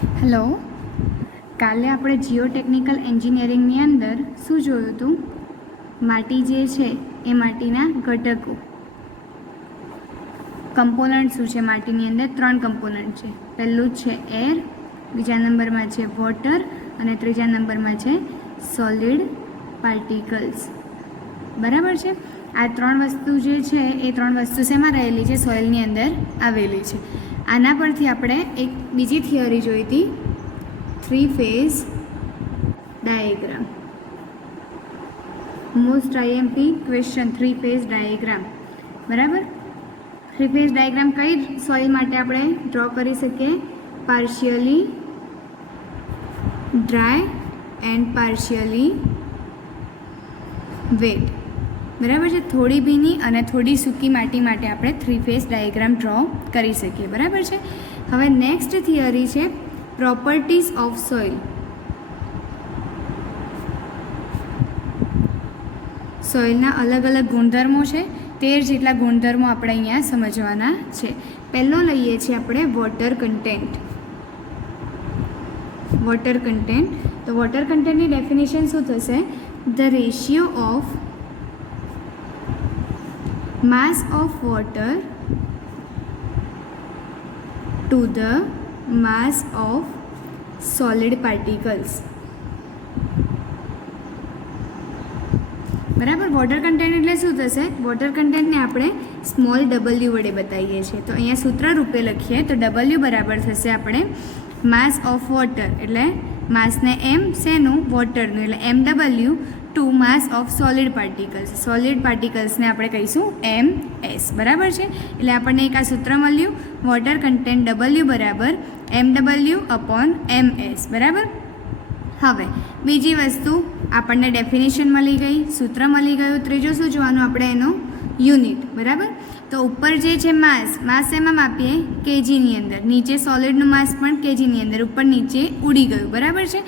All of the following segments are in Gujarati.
હેલો, કાલે આપણે જીઓટેકનિકલ એન્જિનિયરિંગની અંદર શું જોયું હતું? માટી જે છે એ માટીના ઘટકો, કમ્પોનન્ટ શું છે માટીની અંદર? 3 કમ્પોનન્ટ છે. પહેલું છે એર, બીજા નંબરમાં છે વોટર અને ત્રીજા નંબરમાં છે સોલિડ પાર્ટિકલ્સ. બરાબર છે? આ 3 વસ્તુ જે છે એ 3 વસ્તુ શેમાં રહેલી છે? સોઇલની અંદર આવેલી છે. આના પરથી આપણે એક બીજી થિયરી જોઈ હતી, 3 phase diagram. Most IMP question, 3 phase diagram. બરાબર? 3 ફેઝ ડાયાગ્રામ કઈ સોઇલ માટે આપણે ડ્રો કરી શકીએ? Partially dry and partially wet. બરાબર છે? થોડી ભીની અને થોડી સૂકી માટી માટે આપણે 3 ફેઝ ડાયાગ્રામ ડ્રો કરી શકીએ. બરાબર છે? હવે નેક્સ્ટ થિયરી છે પ્રોપર્ટીઝ ઓફ સોઇલ. સોઇલના અલગ અલગ ગુણધર્મો છે, 13 જેટલા ગુણધર્મો આપણે અહીંયા સમજવાના છે. પહેલો લઈએ છીએ આપણે વોટર કન્ટેન્ટ. વોટર કન્ટેન્ટ, તો વોટર કન્ટેન્ટની ડેફિનેશન શું થશે? The ratio of mass of water to the mass of solid particles. બરાબર? વોટર કન્ટેન્ટ એટલે શું થશે? વોટર કન્ટેન્ટને આપણે સ્મોલ w વડે બતાવીએ છીએ. તો અહીંયા સૂત્ર રૂપે લખીએ તો w બરાબર થશે આપણે માસ ઓફ વોટર, એટલે માસને m શેનું? વોટરનું, એટલે mw to mass of solid particles. Solid પાર્ટિકલ્સને આપણે કહીશું ms. બરાબર છે? એટલે આપણને એક આ સૂત્ર મળ્યું, વોટર કન્ટેન્ટ w બરાબર mw અપોન ms. બરાબર? હવે બીજી વસ્તુ, આપણને ડેફિનેશન મળી ગઈ, સૂત્ર મળી ગયું. ત્રીજું શું જોવાનું આપણે? એનો યુનિટ. બરાબર? તો ઉપર જે છે માસ એમાં માપીએ કેજીની અંદર, નીચે સોલિડનું માસ પણ કેજીની અંદર, ઉપર નીચે ઉડી ગયું. બરાબર છે?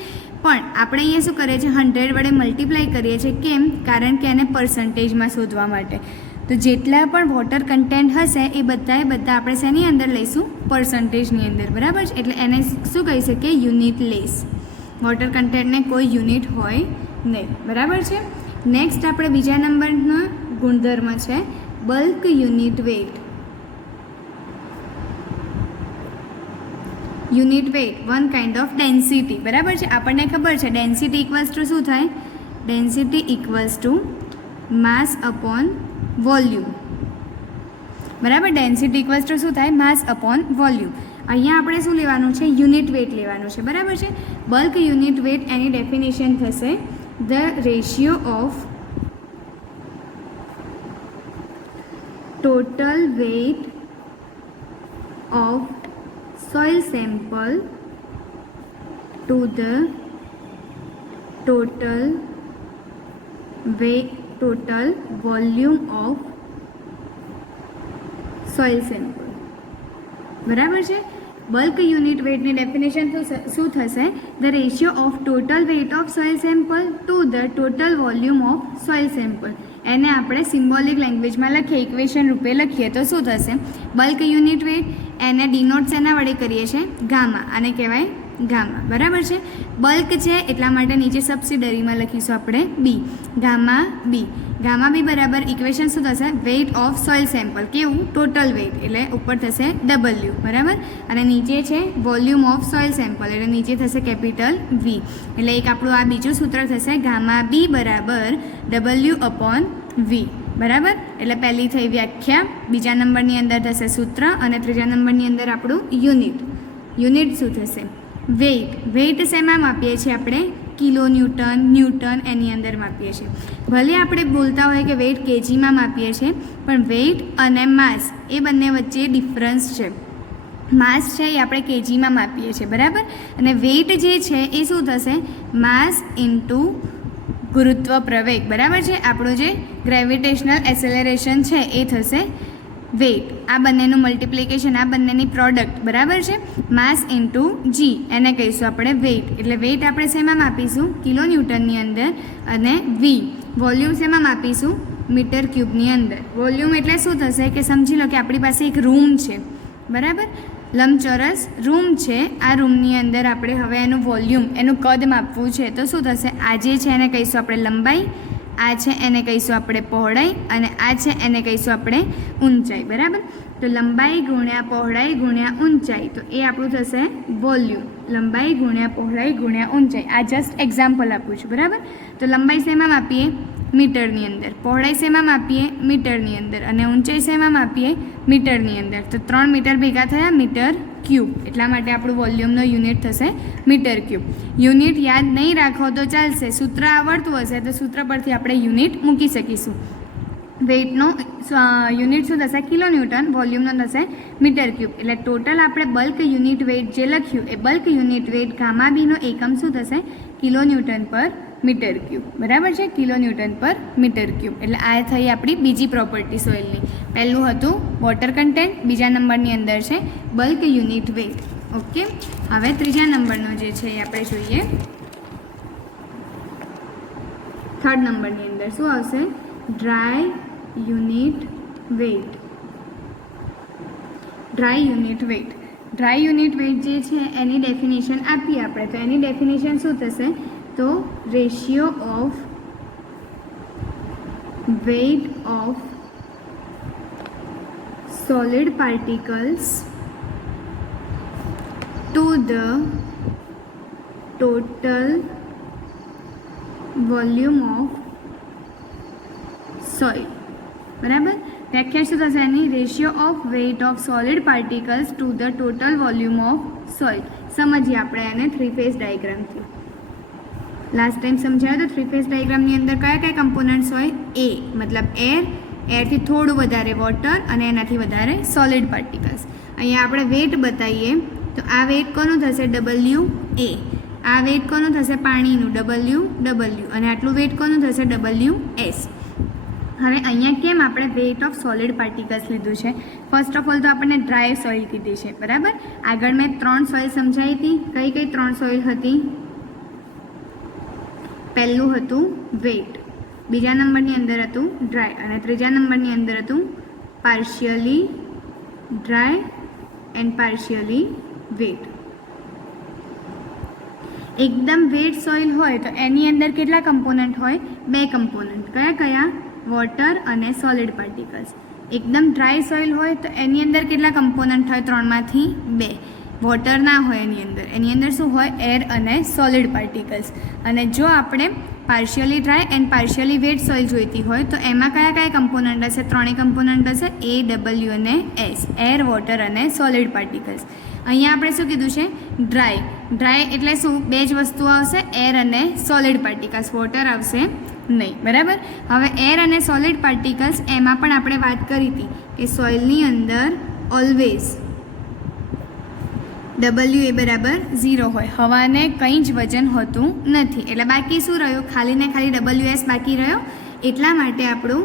પણ આપણે અહીંયા શું કરીએ છીએ? 100 વડે મલ્ટીપ્લાય કરીએ છીએ. કેમ? કારણ કે એને પર્સન્ટેજમાં શોધવા માટે. તો જેટલા પણ વોટર કન્ટેન્ટ હશે એ બધા આપણે શેની અંદર લઈશું? પર્સન્ટેજની અંદર. બરાબર છે? એટલે એને શું કહી શકીએ? Unit less. વોટર કન્ટેન્ટને કોઈ યુનિટ હોય નહીં. બરાબર છે? નેક્સ્ટ આપણે બીજા નંબરનો ગુણધર્મ છે bulk unit weight. Unit weight one kind of density. બરાબર છે? આપણને ખબર છે ડેન્સિટી ઇક્વલ્સ ટુ શું થાય? Density equals to mass upon volume. બરાબર? ડેન્સિટી ઇક્વલ્સ ટુ શું થાય? માસ અપોન વોલ્યુમ. અહીંયા આપણે શું લેવાનું છે? યુનિટ વેઇટ લેવાનું છે. બરાબર છે? બલ્ક યુનિટ વેઇટ, એની ડેફિનેશન થશે the ratio of total weight of soil sample to the total volume of soil sample. બરાબર છે? બલ્ક યુનિટ વેઇટની ડેફિનેશન શું થશે? The ratio of total weight of soil sample to the total volume of soil sample. એને આપણે સિમ્બોલિક લેંગ્વેજમાં લખીએ, ઇક્વેશન રૂપે લખીએ તો શું થશે? બલ્ક યુનિટ વેઇટ, એને ડિનોટ શેના વડે કરીએ છીએ? ગામા. આને કહેવાય ગામા. બરાબર છે? બલ્ક છે એટલા માટે નીચે સબસિડરીમાં લખીશું આપણે બી, ગામા બી. ગામા બી બરાબર ઇક્વેશન શું થશે? Weight of soil sample. કેવું? ટોટલ વેઇટ, એટલે ઉપર થશે w. બરાબર? અને નીચે છે વોલ્યુમ ઓફ સોઇલ સેમ્પલ, એટલે નીચે થશે કેપિટલ વી. એટલે એક આપણું આ બીજું સૂત્ર થશે ગામા બી બરાબર w અપોન વી. બરાબર? એટલે પહેલી થઈ વ્યાખ્યા, બીજા નંબરની અંદર થશે સૂત્ર, અને ત્રીજા નંબરની અંદર આપણું યુનિટ. યુનિટ શું થશે? વેઇટ. વેઇટ શેમાં માપીએ છીએ આપણે? કિલો ન્યૂટન, ન્યૂટન, એની અંદર માપીએ છીએ. ભલે આપણે બોલતા હોય કે વેઇટ કેજીમાં માપીએ છીએ, પણ વેઇટ અને માસ એ બંને વચ્ચે ડિફરન્સ છે. માસ છે એ આપણે કેજીમાં માપીએ છીએ. બરાબર? અને વેઇટ જે છે એ શું થશે? માસ ઇન્ટુ ગુરુત્વ પ્રવેગ. બરાબર છે? આપણું જે ગ્રેવિટેશનલ એસેલરેશન છે એ થશે વેઇટ. આ બંનેનું મલ્ટિપ્લિકેશન, આ બંનેની પ્રોડક્ટ. બરાબર છે? માસ ઇન્ટુ જી, એને કહીશું આપણે વેઇટ. એટલે વેઇટ આપણે શેમાં માપીશું? કિલો ન્યૂટનની અંદર. અને વી વોલ્યુમ શેમાં માપીશું? મીટર ક્યુબની અંદર. વોલ્યુમ એટલે શું થશે? કે સમજી લો કે આપણી પાસે એક રૂમ છે. બરાબર? લંબચોરસ રૂમ છે, આ રૂમની અંદર આપણે હવે એનું વોલ્યુમ, એનું કદ માપવું છે. તો શું થશે? આ જે છે એને કહીશું આપણે લંબાઈ, આ છે એને કહીશું આપણે પહોળાઈ, અને આ છે એને કહીશું આપણે ઊંચાઈ. બરાબર? તો લંબાઈ ગુણ્યા પહોળાઈ ગુણ્યા ઊંચાઈ, તો એ આપણું થશે વોલ્યુમ. લંબાઈ ગુણ્યા પહોળાઈ ગુણ્યા ઊંચાઈ. આ જસ્ટ એક્ઝામ્પલ આપું છું. બરાબર? તો લંબાઈ શેમાં માપીએ? મીટરની અંદર. પહોળાઈ શેમાં માપીએ? મીટરની અંદર. અને ઊંચાઈ શેમાં માપીએ? મીટરની અંદર. તો 3 મીટર ભેગા થયા મીટર ક્યુબ. એટલા માટે આપણું વોલ્યુમનો યુનિટ થશે મીટર ક્યુબ. યુનિટ યાદ નહીં રાખો તો ચાલશે, સૂત્ર આવડતું હશે તો સૂત્ર પરથી આપણે યુનિટ મૂકી શકીશું. વેઇટનો યુનિટ શું થશે? Kilo newton. વોલ્યુમનો થશે મીટર ક્યુબ. એટલે ટોટલ આપણે બલ્ક યુનિટ વેઇટ જે લખ્યું એ બલ્ક યુનિટ વેઇટ ગામા બીનો એકમ શું થશે? કિલો ન્યૂટન પર મીટર ક્યુબ. બરાબર છે? કિલો ન્યૂટન પર મીટર ક્યુબ. એટલે આ થઈ આપણી બીજી પ્રોપર્ટી સોઇલની. પહેલું હતું વોટર કન્ટેન્ટ, બીજા નંબરની અંદર છે બલ્ક યુનિટ વેઇટ. ઓકે, હવે ત્રીજા નંબરનો જે છે એ આપણે જોઈએ. થર્ડ નંબરની અંદર શું આવશે? Dry unit weight. Dry unit weight. Dry unit weight જે છે એની ડેફિનેશન આપીએ આપણે. તો એની ડેફિનેશન શું થશે? તો ratio of weight of solid particles to the total volume of soil. બરાબર? વ્યાખ્યા શું થશે એની? Ratio of weight of solid particles to the total volume of soil. સમજીએ આપણે એને 3 ફેઝ ડાયાગ્રામથી. લાસ્ટ ટાઈમ સમજાયો તો 3 ફેઝ ડાયાગ્રામની અંદર કયા કયા કમ્પોનન્ટ્સ હોય? એ મતલબ એર, એરથી થોડું વધારે વોટર અને એનાથી વધારે સોલિડ પાર્ટિકલ્સ. અહીંયા આપણે વેટ બતાવીએ તો આ વેટ કોનું થશે? W A. આ વેટ કોનું થશે? પાણીનું, ડબલ્યુ ડબલ્યુ. અને આટલું વેટ કોનું થશે? W S. હવે અહીંયા કેમ આપણે વેટ ઓફ સોલિડ પાર્ટિકલ્સ લીધું છે? ફર્સ્ટ ઓફ ઓલ તો આપણને ડ્રાય સોઇલ કીધી છે. બરાબર? આગળ મેં 3 સોઇલ સમજાવી હતી. કઈ કઈ 3 સોઇલ હતી? પહેલું હતું વેટ, બીજા નંબરની અંદર હતું ડ્રાય, અને ત્રીજા નંબરની અંદર હતું partially dry and partially wet. એકદમ વેટ સોઇલ હોય તો એની અંદર કેટલા કમ્પોનન્ટ હોય? 2 કમ્પોનન્ટ. કયા કયા? વોટર અને સોલિડ પાર્ટિકલ્સ. એકદમ ડ્રાય સોઇલ હોય તો એની અંદર કેટલા કમ્પોનન્ટ હોય? 3માંથી 2. વોટર ના હોય એની અંદર શું હોય? એર અને સોલિડ પાર્ટિકલ્સ. અને જો આપણે partially dry and partially wet soil જોઈતી હોય તો એમાં કયા કયા કમ્પોનન્ટ હશે? 3 કમ્પોનન્ટ હશે, એ, ડબલ્યુ અને એસ. એર, વોટર અને સોલિડ પાર્ટિકલ્સ. અહીંયા આપણે શું કીધું છે? ડ્રાય. ડ્રાય એટલે શું? 2 જ વસ્તુઓ આવશે, એર અને સોલિડ પાર્ટિકલ્સ. વોટર આવશે નહીં. બરાબર? હવે એર અને સોલિડ પાર્ટિકલ્સ એમાં પણ આપણે વાત કરી હતી કે સોઇલની અંદર ઓલવેઝ ડબલ્યુ એ બરાબર 0 હોય. હવાને કંઈ જ વજન હોતું નથી. એટલે બાકી શું રહ્યું? ખાલી ને ખાલી ડબલ્યુ એસ બાકી રહ્યો. એટલા માટે આપણું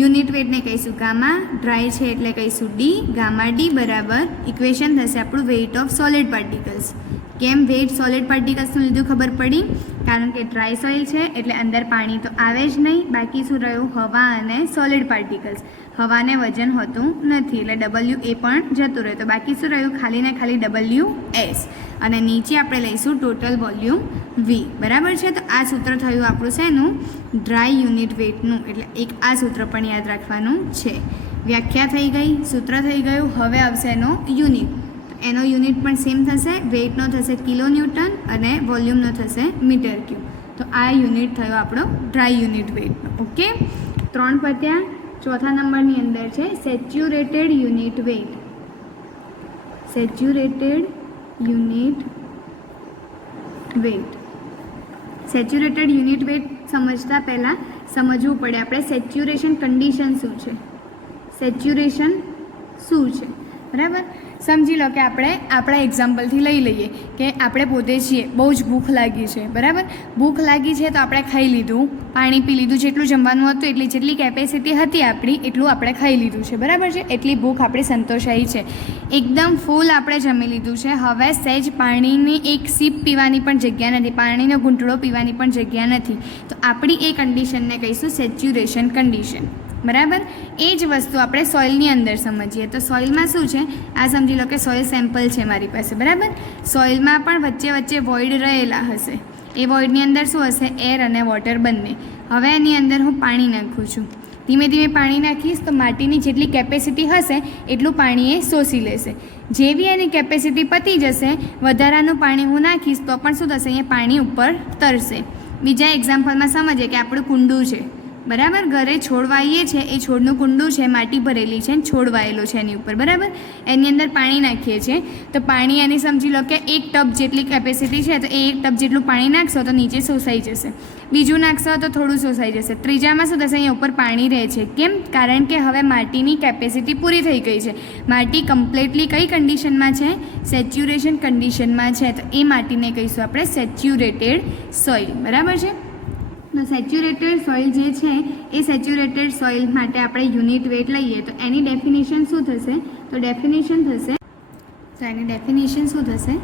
યુનિટ વેટને કહીશું ગામા. ડ્રાય છે એટલે કહીશું ડી. ગામા ડી બરાબર ઇક્વેશન થશે આપણું વેઇટ ઓફ સોલિડ પાર્ટિકલ્સ. કેમ વેઇટ સોલિડ પાર્ટિકલ્સનું લીધું? ખબર પડી? કારણ કે ડ્રાય સોઇલ છે એટલે અંદર પાણી તો આવે જ નહીં. બાકી શું રહ્યું? હવા અને સોલિડ પાર્ટિકલ્સ. હવાને વજન હોતું નથી એટલે ડબલ્યુ એ પણ જતું રહે. તો બાકી શું રહ્યું? ખાલી ને ખાલી ડબલ્યુ એસ. અને નીચે આપણે લઈશું ટોટલ વોલ્યુમ વી. બરાબર છે? તો આ સૂત્ર થયું આપણું શેનું? ડ્રાય યુનિટ વેટનું. એટલે એક આ સૂત્ર પણ યાદ રાખવાનું છે. વ્યાખ્યા થઈ ગઈ, સૂત્ર થઈ ગયું. હવે આવશે એનો યુનિટ. એનો યુનિટ પણ સેમ થશે. વેઇટનો થશે કિલો ન્યૂટન અને વોલ્યુમનો થશે મીટર ક્યુબ. તો આ યુનિટ થયો આપણો ડ્રાય યુનિટ વેઇટનો. ઓકે, 3 પત્યા. ચોથા નંબરની અંદર છે saturated unit weight. Saturated unit weight. Saturated unit weight સમજતા પહેલાં સમજવું પડે આપણે સેચ્યુરેશન કન્ડિશન શું છે, સેચ્યુરેશન શું છે. બરાબર? સમજી લો કે આપણે આપણા એક્ઝામ્પલથી લઈ લઈએ કે આપણે પોતે છીએ, બહુ જ ભૂખ લાગી છે. બરાબર? ભૂખ લાગી છે તો આપણે ખાઈ લીધું, પાણી પી લીધું, જેટલું જમવાનું હતું એટલી જેટલી કેપેસિટી હતી આપણી એટલું આપણે ખાઈ લીધું છે. બરાબર છે? એટલી ભૂખ આપણી સંતોષાઈ છે. એકદમ ફૂલ આપણે જમી લીધું છે. હવે સહેજ પાણીની એક સીપ પીવાની પણ જગ્યા નથી, પાણીનો ઘૂંટડો પીવાની પણ જગ્યા નથી. તો આપણી એ કન્ડિશનને કહીશું સેચ્યુરેશન કન્ડિશન. બરાબર. એ જ વસ્તુ આપણે સોઇલની અંદર સમજીએ તો સોઇલમાં શું છે, આ સમજી લો કે સોઇલ સેમ્પલ છે મારી પાસે, બરાબર. સોઇલમાં પણ વચ્ચે વચ્ચે વોઇડ રહેલા હશે. એ વોઇડની અંદર શું હશે, એર અને વોટર બંને. હવે એની અંદર હું પાણી નાખું છું. ધીમે ધીમે પાણી નાખીશ તો માટીની જેટલી કેપેસિટી હશે એટલું પાણી એ શોષી લેશે. જેવી એની કેપેસિટી પતી જશે, વધારાનું પાણી હું નાખીશ તો પણ શું થશે, અહીંયા પાણી ઉપર તરશે. બીજા એક્ઝામ્પલમાં સમજીએ કે આપણું કુંડું છે, બરાબર. ઘરે છોડ વાવીએ છે, એ છોડનું કુંડું છે, માટી ભરેલી છે, છોડ વાયેલો છે એની ઉપર, બરાબર. એની અંદર પાણી નાખીએ છીએ તો પાણી એની સમજી લો કે 1 ટબ જેટલી કેપેસિટી છે, તો એ 1 ટબ જેટલું પાણી નાખશો તો નીચે શોષાઈ જશે. બીજું નાખશો તો થોડું શોષાઈ જશે. ત્રીજામાં શું થશે, અહીંયા ઉપર પાણી રહે છે. કેમ? કારણ કે હવે માટીની કેપેસિટી પૂરી થઈ ગઈ છે. માટી કમ્પ્લીટલી કઈ કન્ડિશનમાં છે, સેચ્યુરેશન કન્ડિશનમાં છે. તો એ માટીને કહીશું આપણે સેચ્યુરેટેડ સોઇલ, બરાબર છે. તો સેચ્યુરેટેડ સોઇલ જે છે એ સેચ્યુરેટેડ સોઇલ માટે આપણે યુનિટ વેટ લઈએ તો એની ડેફિનેશન શું થશે, તો એની ડેફિનેશન શું થશે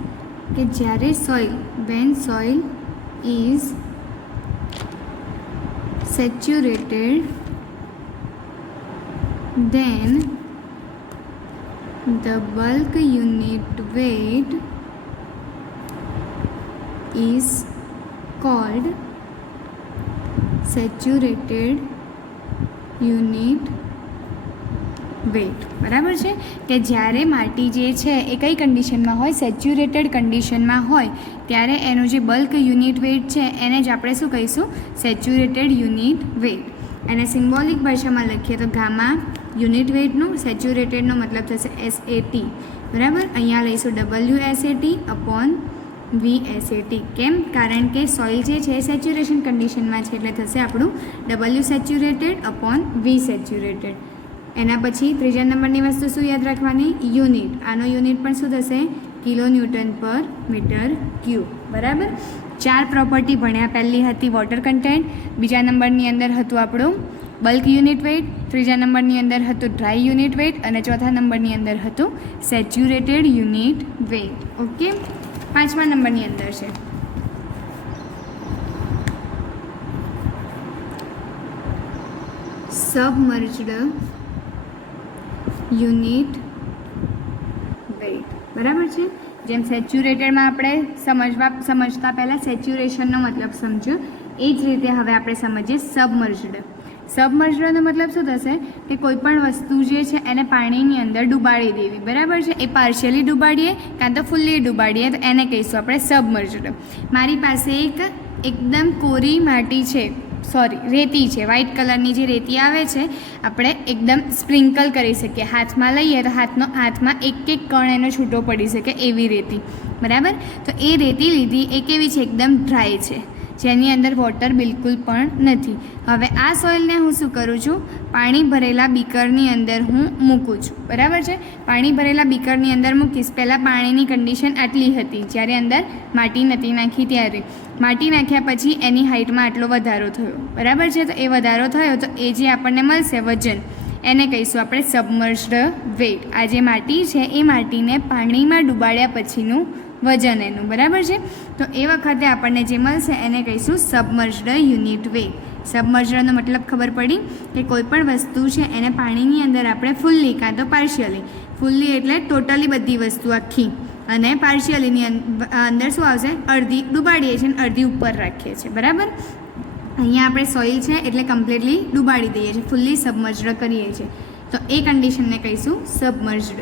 કે જ્યારે soil, when soil is saturated then the bulk unit weight is called saturated unit weight, બરાબર છે. કે જ્યારે માટી જે છે એ કઈ કન્ડિશનમાં હોય, સેચ્યુરેટેડ કન્ડિશનમાં હોય, ત્યારે એનું જે બલ્ક યુનિટ વેટ છે એને જ આપણે શું કહીશું, સેચ્યુરેટેડ યુનિટ વેટ. એને સિમ્બોલિક ભાષામાં લખીએ તો ગામા યુનિટ વેટનું, સેચ્યુરેટેડનો મતલબ થશે SAT, બરાબર. અહીંયા લઈશું WSAT અપોન VSAT. કેમ? કારણ કે સોઇલ જે છે એ સેચ્યુરેશન કન્ડિશનમાં છે એટલે થશે આપણું W saturated upon V saturated. એના પછી ત્રીજા નંબરની વસ્તુ શું યાદ રાખવાની, યુનિટ. આનો યુનિટ પણ શું થશે, કિલો ન્યૂટન પર મીટર ક્યુબ, બરાબર. 4 પ્રોપર્ટી ભણ્યા. પહેલી હતી વોટર કન્ટેન્ટ, બીજા નંબરની અંદર હતું આપણું બલ્ક યુનિટ વેટ, ત્રીજા નંબરની અંદર હતું ડ્રાય યુનિટ વેટ અને ચોથા નંબરની અંદર હતું સેચ્યુરેટેડ યુનિટ વેટ. ઓકે. 5મા નંબરની અંદર છે સબમર્જ્ડ યુનિટ વેટ, બરાબર છે. જેમ સેચ્યુરેટેડમાં આપણે સમજતા પહેલાં સેચ્યુરેશનનો મતલબ સમજ્યો, એ જ રીતે હવે આપણે સમજીએ સબમર્જ્ડ. સબમર્જ્ડનો મતલબ શું થશે કે કોઈ પણ વસ્તુ જે છે એને પાણીની અંદર ડૂબાડી દેવી, બરાબર છે. એ પાર્શિયલી ડૂબાડીએ કાં તો ફૂલ્લી ડૂબાડીએ તો એને કહીશું આપણે સબમર્જ્ડ. મારી પાસે એકદમ કોરી માટી છે, રેતી છે, વ્હાઇટ કલરની જે રેતી આવે છે, આપણે એકદમ સ્પ્રિંકલ કરી શકીએ. હાથમાં લઈએ તો હાથમાં એક કણ એનો છૂટો પડી શકે એવી રેતી, બરાબર. તો એ રેતી લીધી, એ કેવી છે, એકદમ ડ્રાય છે, જેની અંદર વોટર બિલકુલ પણ નથી. હવે આ સોઇલને હું શું કરું છું, પાણી ભરેલા બીકરની અંદર હું મૂકું છું, બરાબર છે. પાણી ભરેલા બીકરની અંદર મૂકીશ. પહેલાં પાણીની કન્ડિશન આટલી હતી જ્યારે અંદર માટી નથી નાખી ત્યારે. માટી નાખ્યા પછી એની હાઇટમાં આટલો વધારો થયો, બરાબર છે. તો એ વધારો થયો તો એ જે આપણને મળશે વજન, એને કહીશું આપણે સબમર્જ્ડ વેટ. આ જે માટી છે એ માટીને પાણીમાં ડૂબાડ્યા પછીનું વજન એનું, બરાબર છે. તો એ વખતે આપણને જે મળશે એને કહીશું સબમર્જ્ડ યુનિટ વેટ. સબમર્જ્ડનો મતલબ ખબર પડી કે કોઈ પણ વસ્તુ છે એને પાણીની અંદર આપણે ફૂલ્લી કાં તો પાર્શિયલી, ફૂલ્લી એટલે ટોટલી બધી વસ્તુ આખી, અને પાર્શિયલીની અંદર શું આવશે, અડધી ડૂબાડીએ છીએ અને અડધી ઉપર રાખીએ છીએ, બરાબર. અહીંયા આપણે સોઇલ છે એટલે કમ્પ્લીટલી ડૂબાડી દઈએ છીએ, ફૂલ્લી સબમર્જ્ડ કરીએ છીએ. તો એ કન્ડિશનને કહીશું સબમર્જ્ડ.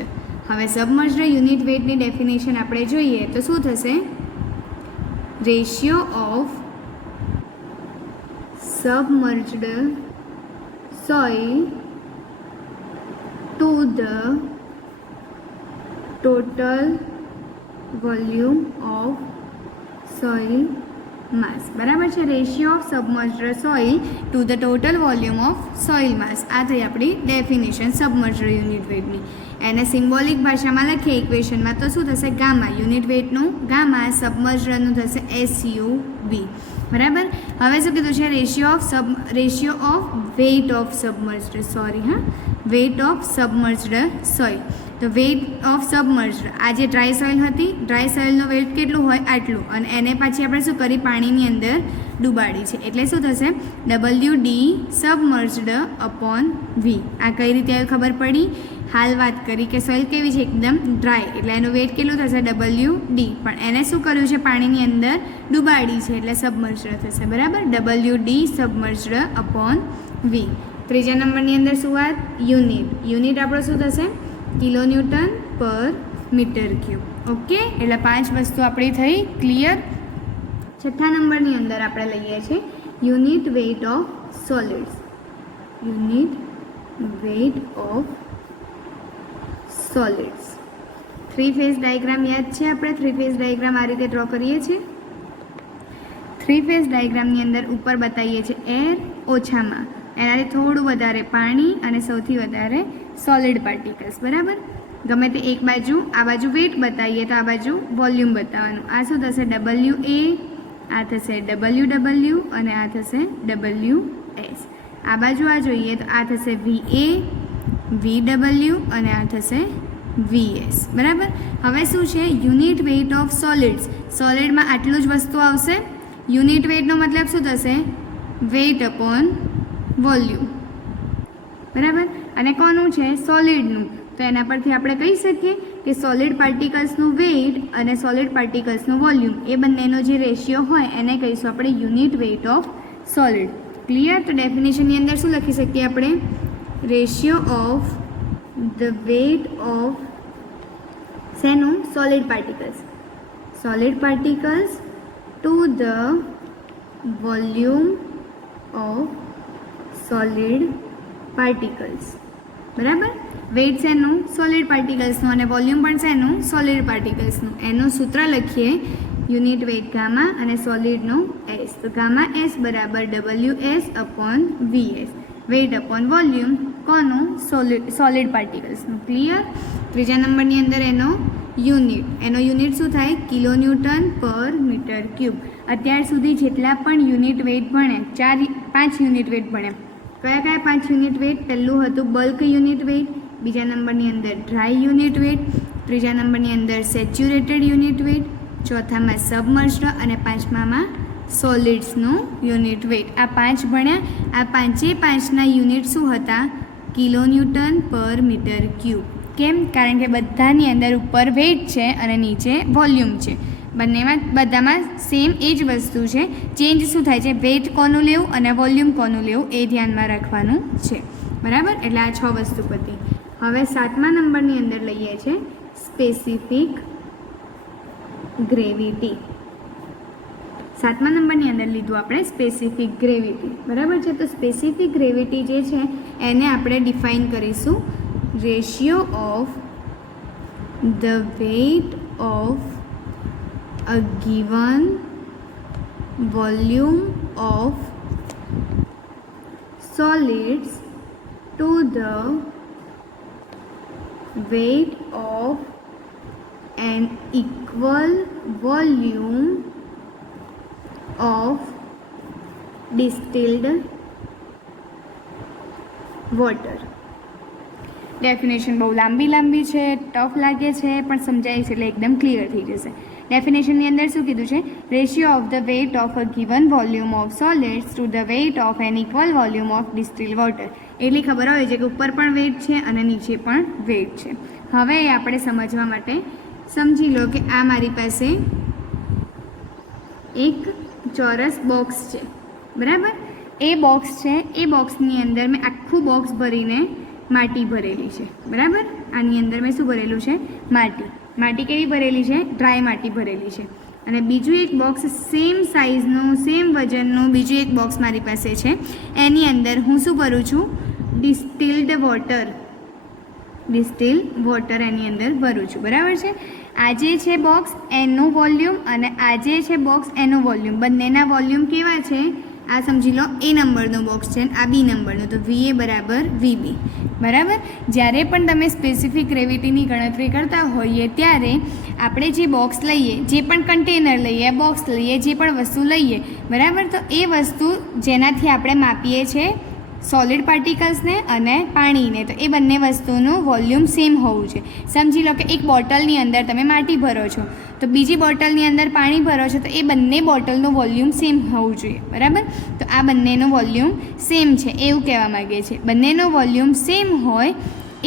હવે સબમર્જ્ડ યુનિટ વેટની ડેફિનેશન આપણે જોઈએ તો શું થશે, ratio of submerged soil to the total volume of soil mass, બરાબર છે. Ratio of submerged soil to the total volume of soil mass. આ થઈ આપણી ડેફિનેશન સબમર્જ્ડ યુનિટ વેટની. એને સિમ્બોલિક ભાષામાં લખીએ ઇક્વેશનમાં તો શું થશે, ગામા યુનિટ વેટનું ગામા, સબમર્જ્ડનું થશે SUV, બરાબર. હવે શું કીધું છે, ratio of weight of submerged, weight of submerged soil. તો વેઇટ ઓફ સબમર્જ્ડ, આ જે ડ્રાય સોઇલ હતી, ડ્રાય સોઇલનો વેઇટ કેટલું હોય આટલું, અને એને પાછી આપણે શું કરી પાણીની અંદર ડૂબાડી છે, એટલે શું થશે WD સબમર્જ્ડ અપોન V. આ કઈ રીતે ખબર પડી? હાલ વાત કરી કે સોઇલ કેવી છે, એકદમ ડ્રાય, એટલે એનું વેઇટ કેટલું થશે WD, પણ એને શું કર્યું છે પાણીની અંદર ડૂબાડી છે એટલે સબમર્જ્ડ થશે, બરાબર. WD submerged upon V. ત્રીજા નંબરની અંદર શું વાત? યુનિટ. યુનિટ આપણો શું થશે? કિલોન્યુટન પર મીટર ક્યુબ. ઓકે, એટલે 5 વસ્તુ આપણી થઈ ક્લિયર. છઠ્ઠા નંબરની અંદર આપણે લઈએ છીએ unit weight of solids. Unit weight of solids. 3 phase diagram યાદ છે? આપણે 3 ફેઝ ડાયાગ્રામ આ રીતે ડ્રો કરીએ છીએ. 3 ફેઝ ડાયાગ્રામની અંદર ઉપર બતાવીએ છીએ એર ઓછામાં, એનાથી થોડું વધારે પાણી અને સૌથી વધારે સોલિડ પાર્ટિકલ્સ, બરાબર. ગમે તે એક બાજુ, આ બાજુ વેઇટ બતાવીએ તો આ બાજુ વોલ્યુમ બતાવવાનું. આ શું થશે? WA, આ થશે WW અને આ થશે WS. આ બાજુ આ જોઈએ તો આ થશે VA, VW અને આ થશે VS, બરાબર. હવે શું છે? Unit weight of solids. સોલિડમાં આટલું જ વસ્તુ આવશે. યુનિટ વેઇટનો મતલબ શું થશે? વેઇટ અપોન વોલ્યુમ, બરાબર. અને કોનું છે? સોલિડનું. તો એના પરથી આપણે કહી શકીએ કે સોલિડ પાર્ટિકલ્સનું વેઇટ અને સોલિડ પાર્ટિકલ્સનું વોલ્યુમ એ બંનેનો જે રેશિયો હોય એને કહીશું આપણે unit weight of solid. Clear? તો ડેફિનેશનની અંદર શું લખી શકીએ આપણે? Ratio of the weight of શેનું? Solid particles. Solid particles to the volume of solid particles, બરાબર. વેઇટ શેનું? સોલિડ પાર્ટિકલ્સનું, અને વોલ્યુમ પણ શેનું? સોલિડ પાર્ટિકલ્સનું. એનું સૂત્ર લખીએ યુનિટ વેઇટ ગામા અને સોલિડનું S. તો ગામા S બરાબર WS upon VS. Weight upon volume કોનું? સોલિડ પાર્ટિકલ્સનું. ક્લિયર? ત્રીજા નંબરની અંદર એનો યુનિટ શું થાય? કિલોન્યુટન પર મીટર ક્યુબ. અત્યાર સુધી જેટલા પણ યુનિટ વેઇટ ભણ્યા, 5 યુનિટ વેઇટ ભણ્યા. કયા કયા 5 યુનિટ વેઇટ? પહેલું હતું બલ્ક યુનિટ વેઇટ, બીજા નંબરની અંદર ડ્રાય યુનિટ વેઇટ, ત્રીજા નંબરની અંદર સેચ્યુરેટેડ યુનિટ વેઇટ, ચોથામાં સબમર્જ્ડ અને પાંચમામાં સોલિડ્સનું યુનિટ વેઇટ. આ 5 ભણ્યા. આ 5ના યુનિટ શું હતા? કિલોન્યુટન પર મીટર ક્યુબ. કેમ? કારણ કે બધાની અંદર ઉપર વેઇટ છે અને નીચે વોલ્યુમ છે. બધામાં સેમ એ જ વસ્તુ છે. ચેન્જ શું થાય છે? વેઇટ કોનું લેવું અને વોલ્યુમ કોનું લેવું એ ધ્યાનમાં રાખવાનું છે, બરાબર. એટલે આ 6 વસ્તુ પતી. હવે 7મા નંબરની અંદર લઈએ છીએ સ્પેસિફિક ગ્રેવિટી. 7મા નંબરની અંદર લીધું આપણે સ્પેસિફિક ગ્રેવિટી, બરાબર છે. તો સ્પેસિફિક ગ્રેવિટી જે છે એને આપણે ડિફાઇન કરીશું ratio of the weight of a given volume of solids to the weight of an equal volume of distilled water. Definition બહુ લાંબી છે, ટફ લાગે છે, પણ સમજાય છે એટલે એકદમ ક્લિયર થઈ જશે. ડેફિનેશનની અંદર શું કીધું છે? Ratio of the weight of a given volume of solids to the weight of an equal volume of distilled water. એટલી ખબર હોય છે કે ઉપર પણ વેઇટ છે અને નીચે પણ વેઇટ છે. હવે આપણે સમજવા માટે સમજી લો કે આ મારી પાસે એક ચોરસ બોક્સ છે, બરાબર. એ બોક્સ છે, એ બોક્સની અંદર મેં આખું બોક્સ ભરીને માટી ભરેલી છે, બરાબર. આની અંદર મેં શું ભરેલું છે? માટી કેવી ભરેલી છે? ડ્રાય માટી ભરેલી છે. અને બીજું એક બોક્સ સેમ સાઇઝનું, સેમ વજનનું બીજું એક બોક્સ મારી પાસે છે. એની અંદર હું શું ભરું છું? ડિસ્ટિલ્ડ વોટર એની અંદર ભરું છું, બરાબર છે. આ જે છે બોક્સ એનું વોલ્યુમ અને આ જે છે બોક્સ એનું વોલ્યુમ, બંનેના વોલ્યુમ કેવા છે? આ સમજી લો A નંબરનો બોક્સ છે અને આ B નંબરનો, તો VA બરાબર VB, બરાબર. જ્યારે પણ તમે સ્પેસિફિક ગ્રેવિટીની ગણતરી કરતા હોઈએ ત્યારે આપણે જે બોક્સ લઈએ, જે પણ કન્ટેનર લઈએ, બોક્સ લઈએ, જે પણ વસ્તુ લઈએ, બરાબર, તો એ વસ્તુ જેનાથી આપણે માપીએ છીએ સોલિડ પાર્ટિકલ્સને અને પાણીને, તો એ બંને વસ્તુનું વોલ્યુમ સેમ હોવું જોઈએ. સમજી લો કે એક બોટલની અંદર તમે માટી ભરો છો, તો બીજી બોટલની અંદર પાણી ભરો છો, તો એ બંને બોટલનું વોલ્યુમ સેમ હોવું જોઈએ. બરાબર? તો આ બંનેનો વોલ્યુમ સેમ છે એવું કહેવા માગીએ છીએ. બંનેનો વોલ્યુમ સેમ હોય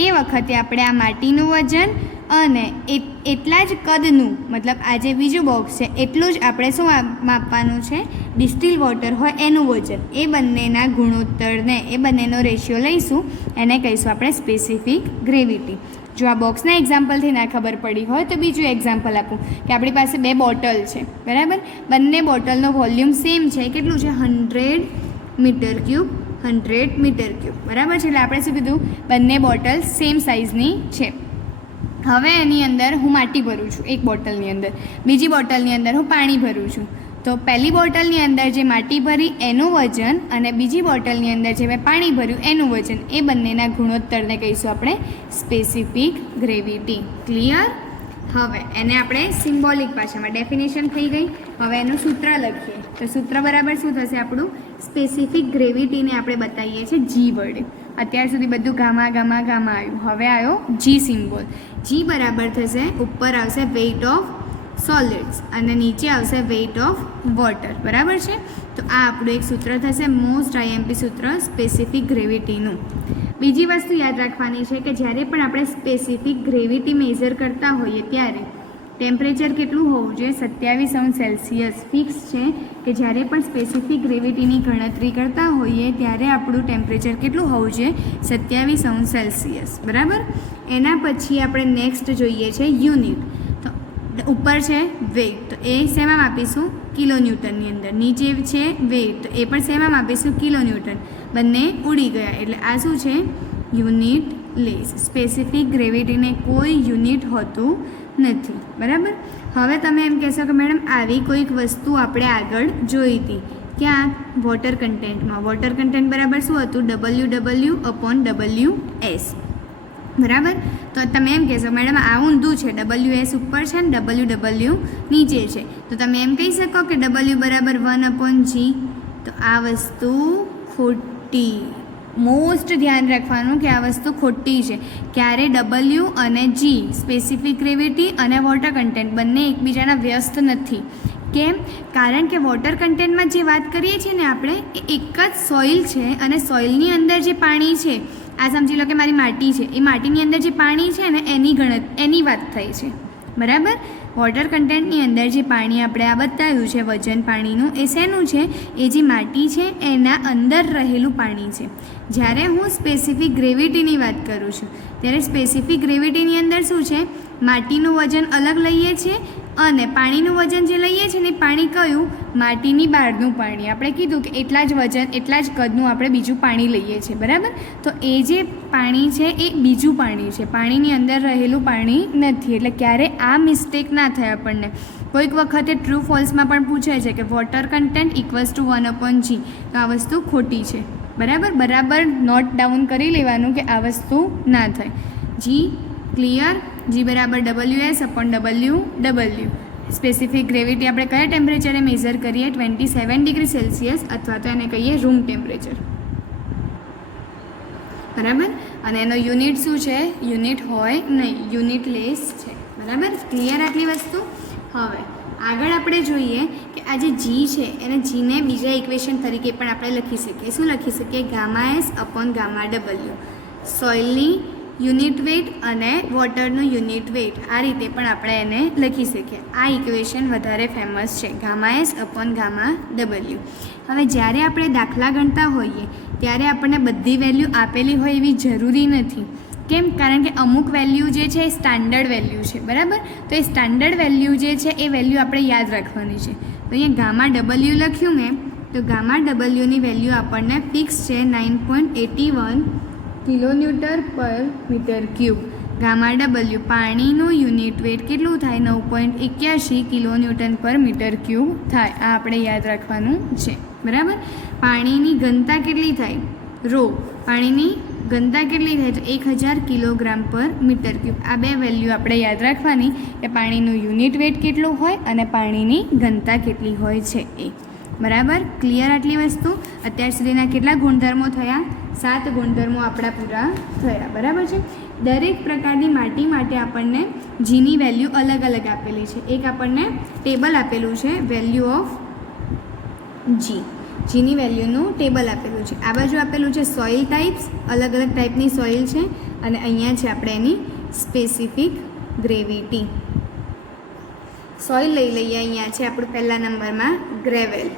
એ વખતે આપણે આ માટીનું વજન અને એટલા જ કદનું, મતલબ આ જે બીજું બોક્સ છે એટલું જ આપણે શું માપવાનું છે, ડિસ્ટિલ વોટર હોય એનું વજન, એ બંનેના ગુણોત્તરને, એ બંનેનો રેશિયો લઈશું, એને કહીશું આપણે સ્પેસિફિક ગ્રેવિટી. જો આ બોક્સના એક્ઝામ્પલથી ના ખબર પડી હોય તો બીજું એક્ઝામ્પલ આપું કે આપણી પાસે 2 બોટલ છે. બરાબર? બંને બોટલનો વોલ્યુમ સેમ છે. કેટલું છે? 100 મીટર ક્યુબ, 100 મીટર ક્યુબ. બરાબર છે? એટલે આપણે શું કીધું? બંને બોટલ સેમ સાઇઝની છે. હવે એની અંદર હું માટી ભરું છું એક બોટલની અંદર, બીજી બોટલની અંદર હું પાણી ભરું છું. તો પહેલી બોટલની અંદર જે માટી ભરી એનું વજન અને બીજી બોટલની અંદર જે મેં પાણી ભર્યું એનું વજન, એ બંનેના ગુણોત્તરને કહીશું આપણે સ્પેસિફિક ગ્રેવિટી. ક્લિયર? હવે એને આપણે સિમ્બોલિક ભાષામાં ડેફિનેશન થઈ ગઈ. હવે એનું સૂત્ર લખીએ. તો સૂત્ર બરાબર શું થશે આપણું? સ્પેસિફિક ગ્રેવિટીને આપણે બતાવીએ છીએ જી વડે. અત્યાર સુધી બધું ગામા ગામા ગામા આવ્યું, હવે આવ્યો જી સિમ્બોલ. જી બરાબર થશે, ઉપર આવશે વેઇટ ઓફ સોલિડ્સ અને નીચે આવશે વેઇટ ઓફ વોટર. બરાબર છે? તો આ આપણું એક સૂત્ર થશે, મોસ્ટ આઈએમપી સૂત્ર સ્પેસિફિક ગ્રેવિટીનું. બીજી વસ્તુ યાદ રાખવાની છે કે જ્યારે પણ આપણે સ્પેસિફિક ગ્રેવિટી મેઝર કરતા હોઈએ ત્યારે ટેમ્પરેચર કેટલું હોવું જોઈએ? 27°C ફિક્સ છે કે જ્યારે પણ સ્પેસિફિક ગ્રેવિટીની ગણતરી કરતા હોઈએ ત્યારે આપણું ટેમ્પરેચર કેટલું હોવું જોઈએ? 27°C. બરાબર? એના પછી આપણે નેક્સ્ટ જોઈએ છે યુનિટ. તો ઉપર છે વેઇટ, તો એ શેમાં માપીશું? કિલો ન્યૂટનની અંદર. નીચે છે વેઇટ, તો એ પણ શેમાં માપીશું? Kilo newton. બંને ઉડી ગયા એટલે આ શું છે? Unit less. સ્પેસિફિક ગ્રેવિટીને કોઈ યુનિટ હોતું નથી. બરાબર? હવે તમે એમ કહેશો કે મેડમ આવી કોઈક વસ્તુ આપણે આગળ જોઈ હતી. ક્યાં? વોટર કન્ટેન્ટમાં. વોટર કન્ટેન્ટ બરાબર શું હતું? WW/WS. બરાબર? તો તમે એમ કહેશો મેડમ આ ઊંધું છે, WS ઉપર છે ને WW નીચે છે. તો તમે એમ કહી શકો કે W બરાબર 1/G. તો આ વસ્તુ ખોટી. મોસ્ટ ધ્યાન રાખવાનું કે આ વસ્તુ ખોટી છે. ક્યારે W અને G, સ્પેસિફિક ગ્રેવિટી અને વોટર કન્ટેન્ટ બંને એકબીજાના વ્યસ્ત નથી. કેમ? કારણ કે વોટર કન્ટેન્ટમાં જે વાત કરીએ છીએ ને આપણે, એ એક જ સોઇલ છે અને સોઇલની અંદર જે પાણી છે, આ સમજી લો કે મારી માટી છે, એ માટીની અંદર જે પાણી છે ને એની વાત થઈ છે. બરાબર? વોટર કન્ટેન્ટની અંદર જે પાણી આપણે આ બતાવ્યું છે વજન પાણીનું, એ શેનું છે? એ જે માટી છે એના અંદર રહેલું પાણી છે. જ્યારે હું સ્પેસિફિક ગ્રેવિટીની વાત કરું છું ત્યારે સ્પેસિફિક ગ્રેવિટીની અંદર શું છે? માટીનું વજન અલગ લઈએ છીએ અને પાણીનું વજન જે લઈએ છીએ ને, પાણી કયું? માટીની બહારનું પાણી. આપણે કીધું કે એટલા જ વજન, એટલા જ કદનું આપણે બીજું પાણી લઈએ છીએ. બરાબર? તો એ જે પાણી છે એ બીજું પાણી છે, પાણીની અંદર રહેલું પાણી નથી. એટલે ક્યારે આ મિસ્ટેક ના થાય આપણને. કોઈક વખતે ટ્રુ ફોલ્સમાં પણ પૂછે છે કે વોટર કન્ટેન્ટ = 1/G. તો આ વસ્તુ ખોટી છે. બરાબર નોટ ડાઉન કરી લેવાનું કે આ વસ્તુ ના થાય. જી ક્લિયર? જી બરાબર WS/WW. સ્પેસિફિક ગ્રેવિટી આપણે કયા ટેમ્પરેચરે મેઝર કરીએ? 27°C અથવા તો એને કહીએ રૂમ ટેમ્પરેચર. બરાબર? અને એનો યુનિટ શું છે? યુનિટ હોય નહીં, યુનિટ લેસ છે. બરાબર? ક્લિયર આટલી વસ્તુ? હવે આગળ આપણે જોઈએ કે આ જે જી છે એને જીને બીજા ઇક્વેશન તરીકે પણ આપણે લખી શકીએ. શું લખી શકીએ? Γs/Γw. સોઇલની યુનિટ વેઇટ અને વોટરનું યુનિટ વેઇટ, આ રીતે પણ આપણે એને લખી શકીએ. આ ઇક્વેશન વધારે ફેમસ છે, Γs/Γw. હવે જ્યારે આપણે દાખલા ગણતા હોઈએ ત્યારે આપણને બધી વેલ્યુ આપેલી હોય એવી જરૂરી નથી. કેમ? કારણ કે અમુક વેલ્યુ જે છે એ સ્ટાન્ડર્ડ વેલ્યુ છે. બરાબર? તો એ સ્ટાન્ડર્ડ વેલ્યુ જે છે એ વેલ્યુ આપણે યાદ રાખવાની છે. તો અહીંયા Γw લખ્યું મેં, તો Γwની વેલ્યુ આપણને ફિક્સ છે 9.81 kN/m3. Γw પાણીનું યુનિટ વેઇટ કેટલું થાય? 9.81 kN/m3 થાય. આ આપણે યાદ રાખવાનું છે. બરાબર? પાણીની ઘનતા કેટલી થાય? રો. પાણીની ઘનતા કેટલી થાય? તો 1000 kg/m3. આ બે વેલ્યુ આપણે યાદ રાખવાની કે પાણીનું યુનિટ વેઇટ કેટલું હોય અને પાણીની ઘનતા કેટલી હોય છે એ. બરાબર, ક્લિયર આટલી વસ્તુ? અત્યાર સુધીના કેટલા ગુણધર્મો થયા? 7 ગુણધર્મો આપણા પૂરા થયા. બરાબર છે. દરેક પ્રકારની માટી માટે આપણને જીની વેલ્યુ અલગ અલગ આપેલી છે. એક આપણને ટેબલ આપેલું છે વેલ્યુ ઓફ જીની વેલ્યુનું ટેબલ આપેલું છે. આ બાજુ આપેલું છે સોઇલ ટાઈપ્સ, અલગ અલગ ટાઈપની સોઇલ છે, અને અહીંયા છે આપણે એની સ્પેસિફિક ગ્રેવિટી. સોઇલ લઈ લઈએ. અહીંયા છે આપણું પહેલા નંબરમાં ગ્રેવેલ.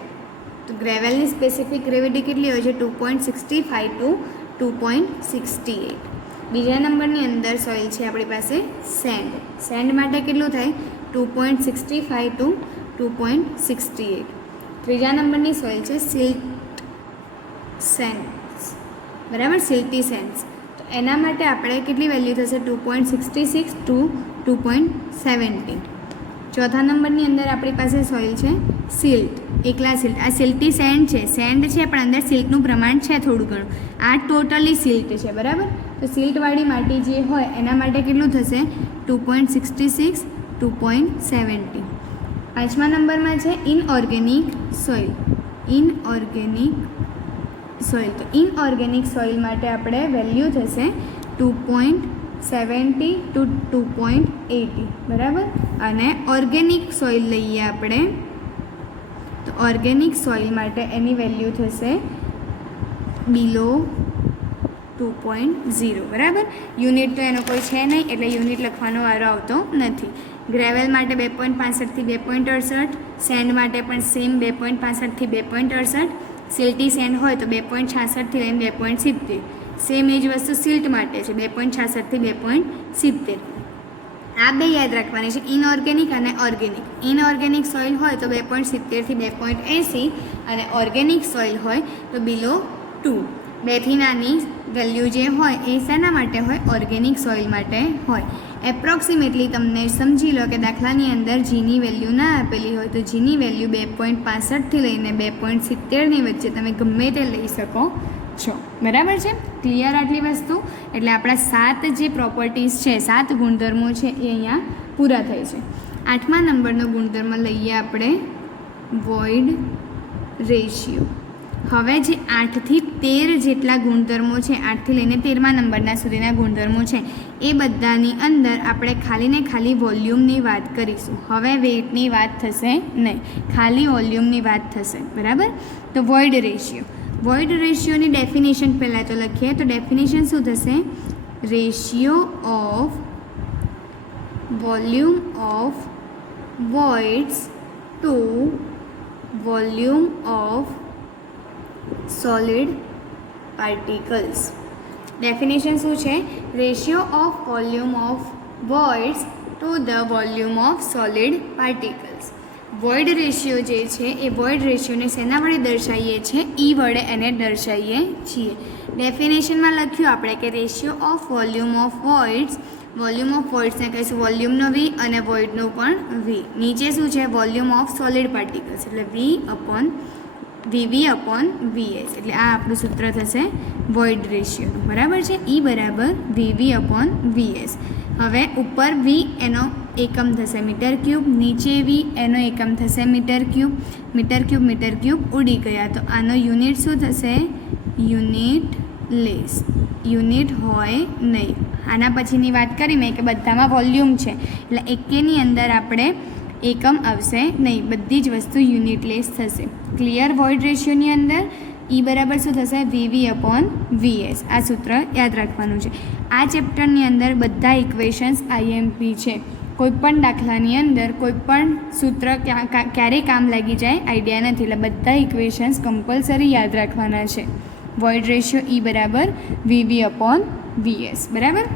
તો ગ્રેવેલની સ્પેસિફિક ગ્રેવિટી કેટલી હોય છે? 2.65 ટુ 2.68. બીજા નંબરની અંદર સોઇલ છે આપણી પાસે સેન્ડ. સેન્ડ માટે કેટલું થાય? 2.65 ટુ 2.68. ત્રીજા નંબરની સોઇલ છે સિલ્ટ સેન્ડ્સ. બરાબર, સિલ્ટી સેન્ડ્સ. તો એના માટે આપણે કેટલી વેલ્યુ થશે? 2.66 ટુ 2.70. ચોથા નંબરની અંદર આપણી પાસે સોઇલ છે સિલ્ટ, એકલા સિલ્ટ. આ સિલ્ટી સેન્ડ છે, સેન્ડ છે પણ અંદર સિલ્ટનું પ્રમાણ છે થોડું ઘણું. આ ટોટલી સિલ્ટ છે. બરાબર, તો સિલ્ટવાળી માટી જે હોય એના માટે કેટલું થશે? 2.66 2.70. પાંચમા નંબરમાં છે ઇનઓર્ગેનિક સોઇલ. Inorganic soil. તો ઇનઓર્ગેનિક સોઇલ માટે આપણે વેલ્યુ થશે 2.70 ટુ 2.80. બરાબર, અને ઓર્ગેનિક સોઇલ લઈએ આપણે, તો ઓર્ગેનિક સોઇલ માટે એની વેલ્યુ થશે બિલો 2.0. બરાબર, યુનિટ તો એનો કોઈ છે નહીં એટલે યુનિટ લખવાનો વારો આવતો નથી. ગ્રેવેલ માટે 2.65 થી 2.68. સેન્ડ માટે પણ સેમ 2.65 થી 2.68. સિલ્ટી સેન્ડ હોય તો 2.66 થી લઈને 2.70. સેમ એ જ વસ્તુ સિલ્ટ માટે છે, 2.66 થી 2.70. આ બે યાદ રાખવાની છે, ઇનઓર્ગેનિક અને ઓર્ગેનિક. ઇનઓર્ગેનિક સોઇલ હોય તો 2.70 થી 2.80 અને ઓર્ગેનિક સોઇલ હોય તો બિલો 2. 2 થી નાની વેલ્યુ જે હોય એ શેના માટે હોય? ઓર્ગેનિક સોઇલ માટે હોય. એપ્રોક્સિમેટલી તમને સમજી લો કે દાખલાની અંદર જીની વેલ્યુ ના આપેલી હોય તો જીની વેલ્યુ 2.65 થી લઈને 2.70ની વચ્ચે તમે ગમે તે લઈ શકો છો. બરાબર છે, ક્લિયર આટલી વસ્તુ? એટલે આપણા 7 જે પ્રોપર્ટીઝ છે, 7 ગુણધર્મો છે એ અહીંયા પૂરા થાય છે. 8મા નંબરનો ગુણધર્મ લઈએ આપણે વોઇડ રેશિયો. હવે જે 8 થી 13 જેટલા ગુણધર્મો છે, 8 થી લઈને 13મા નંબરના સુધીના ગુણધર્મો છે, એ બધાની અંદર આપણે ખાલી ને ખાલી વોલ્યુમની વાત કરીશું. હવે વેઇટની વાત થશે નહીં, ખાલી વોલ્યુમની વાત થશે. બરાબર, તો વોઇડ રેશિયો. વોઇડ રેશિયોની ડેફિનેશન પહેલાં તો લખીએ. તો ડેફિનેશન શું થશે? Ratio of volume of voids to volume of solid particles. Definition શું છે? Ratio of volume of voids to the volume of solid particles. Void ratio જે છે એ વોઇડ રેશિયોને શેના વડે દર્શાવીએ છીએ? ઈ વડે એને દર્શાવીએ છીએ. ડેફિનેશનમાં લખ્યું આપણે કે ratio of volume of voids, volume of વોઇડ્સને કહીશું વોલ્યુમનો વી અને વોઇડનો પણ વી. નીચે શું છે? વોલ્યુમ ઓફ સોલિડ પાર્ટિકલ્સ, એટલે વી અપોન વીએસ. એટલે આ આપણું સૂત્ર થશે વોઇડ રેશિયોનું. બરાબર છે, ઈ બરાબર વી અપોન વીએસ. હવે ઉપર વી એનો એકમ થશે મીટર ક્યુબ, નીચે વી એનો એકમ થશે મીટર ક્યુબ. મીટર ક્યુબ ઉડી ગયા તો આનો યુનિટ શું થશે? Unit less. યુનિટ હોય નહીં. આના પછીની વાત કરી મેં કે બધામાં વોલ્યુમ છે એટલે એકેની અંદર આપણે એકમ આવશે નહીં, બધી જ વસ્તુ યુનિટલેસ થશે. ક્લિયર? વોઇડ રેશિયોની અંદર ઈ બરાબર શું થશે? V upon VS. આ સૂત્ર યાદ રાખવાનું છે. આ ચેપ્ટરની અંદર બધા ઇક્વેશન્સ આઈએમપી છે. કોઈપણ દાખલાની અંદર કોઈપણ સૂત્ર ક્યારેય કામ લાગી જાય આઈડિયા નથી, એટલે બધા ઇક્વેશન્સ કમ્પલસરી યાદ રાખવાના છે. વોઇડ રેશિયો ઈ બરાબર વી અપોન વીએસ. બરાબર.